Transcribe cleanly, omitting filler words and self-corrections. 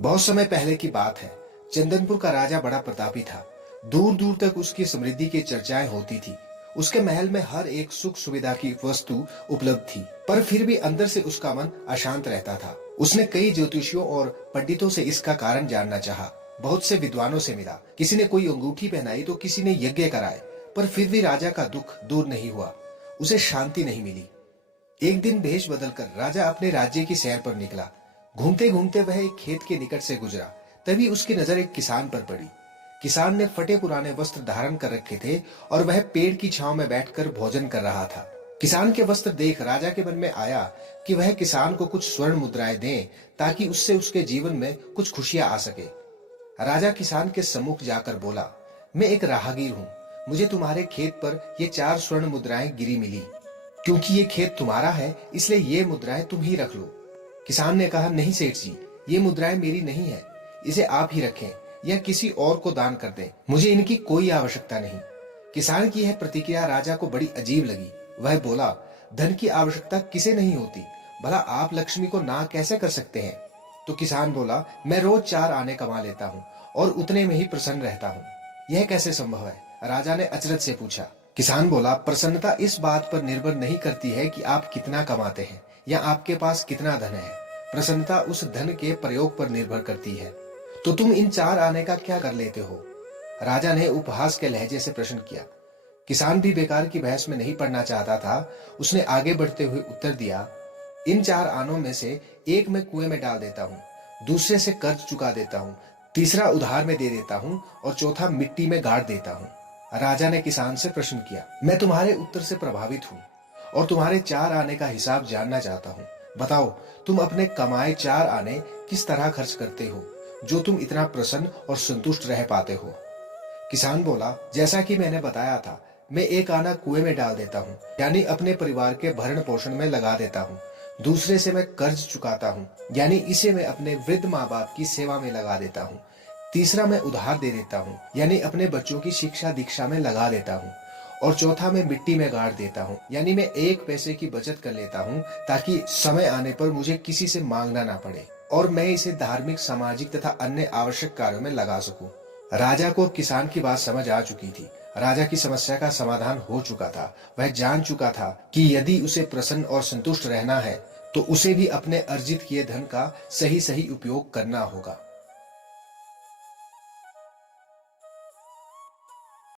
बहुत समय पहले की बात है। चंदनपुर का राजा बड़ा प्रतापी था। दूर दूर तक उसकी समृद्धि की चर्चाएं होती थी। उसके महल में हर एक सुख सुविधा की वस्तु उपलब्ध थी, पर फिर भी अंदर से उसका मन अशांत रहता था। उसने कई ज्योतिषियों और पंडितों से इसका कारण जानना चाहा। बहुत से विद्वानों से मिला। किसी ने कोई अंगूठी पहनाई तो किसी ने यज्ञ कराए, पर फिर भी राजा का दुख दूर नहीं हुआ। उसे शांति नहीं मिली। एक दिन भेष बदलकर राजा अपने राज्य की सैर पर निकला। घूमते घूमते वह एक खेत के निकट से गुजरा। तभी उसकी नजर एक किसान पर पड़ी। किसान ने फटे पुराने वस्त्र धारण कर रखे थे और वह पेड़ की छांव में बैठकर भोजन कर रहा था। किसान के वस्त्र देख राजा के मन में आया कि वह किसान को कुछ स्वर्ण मुद्राएं दें, ताकि उससे उसके जीवन में कुछ खुशियां आ सके। राजा किसान के सम्मुख जाकर बोला, मैं एक राहगीर हूँ। मुझे तुम्हारे खेत पर ये 4 स्वर्ण मुद्राएं गिरी मिली। क्योंकि ये खेत तुम्हारा है, इसलिए ये मुद्राएं तुम ही रख लो। किसान ने कहा, नहीं सेठ जी, ये मुद्राएं मेरी नहीं है। इसे आप ही रखें या किसी और को दान कर दें। मुझे इनकी कोई आवश्यकता नहीं। किसान की यह प्रतिक्रिया राजा को बड़ी अजीब लगी। वह बोला, धन की आवश्यकता किसे नहीं होती, भला आप लक्ष्मी को ना कैसे कर सकते हैं? तो किसान बोला, मैं रोज 4 आने कमा लेता हूँ और उतने में ही प्रसन्न रहता हूँ। यह कैसे संभव है? राजा ने अचरज से पूछा। किसान बोला, प्रसन्नता इस बात पर निर्भर नहीं करती है कि आप कितना कमाते हैं या आपके पास कितना धन है। प्रसन्नता उस धन के प्रयोग पर निर्भर करती है। तो तुम इन 4 आने का क्या कर लेते हो? राजा ने उपहास के लहजे से प्रश्न किया। किसान भी बेकार की बहस में नहीं पड़ना चाहता था। उसने आगे बढ़ते हुए उत्तर दिया, इन 4 आनों में से एक मैं कुएं में डाल देता हूँ, दूसरे से कर्ज चुका देता हूँ, तीसरा उधार में दे देता हूँ और चौथा मिट्टी में गाड़ देता हूँ। राजा ने किसान से प्रश्न किया, मैं तुम्हारे उत्तर से प्रभावित हूँ और तुम्हारे 4 आने का हिसाब जानना चाहता हूँ। बताओ, तुम अपने कमाए 4 आने किस तरह खर्च करते हो, जो तुम इतना प्रसन्न और संतुष्ट रह पाते हो? किसान बोला, जैसा कि मैंने बताया था, मैं 1 आना कुएं में डाल देता हूँ, यानी अपने परिवार के भरण पोषण में लगा देता हूँ। दूसरे से मैं कर्ज चुकाता हूँ, यानी इसे मैं अपने वृद्ध माँ बाप की सेवा में लगा देता हूँ। तीसरा मैं उधार दे देता हूँ, यानी अपने बच्चों की शिक्षा दीक्षा में लगा देता हूँ। और चौथा मैं मिट्टी में गाड़ देता हूँ, यानी मैं 1 पैसे की बचत कर लेता हूँ, ताकि समय आने पर मुझे किसी से मांगना ना पड़े और मैं इसे धार्मिक, सामाजिक तथा अन्य आवश्यक कार्यों में लगा सकूं। राजा को किसान की बात समझ आ चुकी थी। राजा की समस्या का समाधान हो चुका था। वह जान चुका था कि यदि उसे प्रसन्न और संतुष्ट रहना है तो उसे भी अपने अर्जित किए धन का सही सही उपयोग करना होगा।